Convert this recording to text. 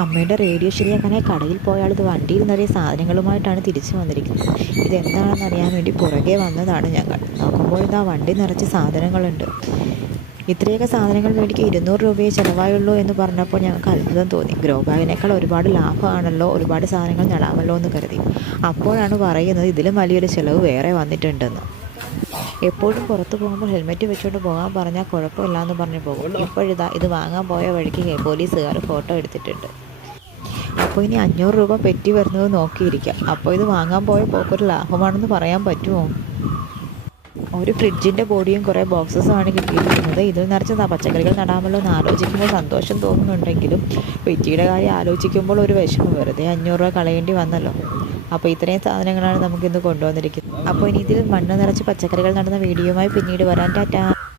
അമ്മയുടെ റേഡിയോ ശരിയാക്കാനായി കടയിൽ പോയ ഇത് വണ്ടിയിൽ നിറയെ സാധനങ്ങളുമായിട്ടാണ് തിരിച്ചു വന്നിരിക്കുന്നത്. ഇതെന്താണെന്ന് അറിയാൻ വേണ്ടി പുറകെ വന്നതാണ് ഞങ്ങൾ. നോക്കുമ്പോൾ ഇതാ വണ്ടി നിറച്ച് സാധനങ്ങളുണ്ട്. ഇത്രയൊക്കെ സാധനങ്ങൾ മേടിക്കാൻ 200 രൂപയെ ചിലവായുള്ളൂ എന്ന് പറഞ്ഞപ്പോൾ ഞങ്ങൾക്ക് അത്ഭുതം തോന്നി. ഗ്രോ ബാഗിനേക്കാൾ ഒരുപാട് ലാഭമാണല്ലോ, ഒരുപാട് സാധനങ്ങൾ നടാമല്ലോ എന്ന് കരുതി. അപ്പോഴാണ് പറയുന്നത് ഇതിലും വലിയൊരു ചിലവ് വേറെ വന്നിട്ടുണ്ടെന്ന്. എപ്പോഴും പുറത്ത് പോകുമ്പോൾ ഹെൽമെറ്റ് വെച്ചുകൊണ്ട് പോകാൻ പറഞ്ഞാൽ കുഴപ്പമില്ല എന്ന് പറഞ്ഞു പോകും. ഇപ്പോഴിതാ ഇത് വാങ്ങാൻ പോയ വഴിക്ക് പോലീസുകാർ ഫോട്ടോ എടുത്തിട്ടുണ്ട്. അപ്പോൾ ഇനി 500 രൂപ പെറ്റി വരുന്നത് നോക്കിയിരിക്കാം. അപ്പോൾ ഇത് വാങ്ങാൻ പോയ പോക്കൊരു ലാഭമാണെന്ന് പറയാൻ പറ്റുമോ? ഒരു ഫ്രിഡ്ജിൻ്റെ ബോഡിയും കുറേ ബോക്സസുമാണ് കിട്ടിയിരിക്കുന്നത്. ഇതിൽ നിറച്ച് പച്ചക്കറികൾ നടാമല്ലോ എന്ന് ആലോചിക്കുമ്പോൾ സന്തോഷം തോന്നുന്നുണ്ടെങ്കിലും പെറ്റിയുടെ കാര്യം ആലോചിക്കുമ്പോൾ ഒരു വിഷമം. വെറുതെ 500 രൂപ കളയേണ്ടി വന്നല്ലോ. അപ്പോൾ ഇത്രയും സാധനങ്ങളാണ് നമുക്കിന്ന് കൊണ്ടുവന്നിരിക്കുന്നത്. അപ്പോൾ ഇനി ഇതിൽ മണ്ണ് നിറച്ച് പച്ചക്കറികൾ നടുന്ന വീഡിയോയുമായി പിന്നീട് വരാൻ. ടാറ്റാ.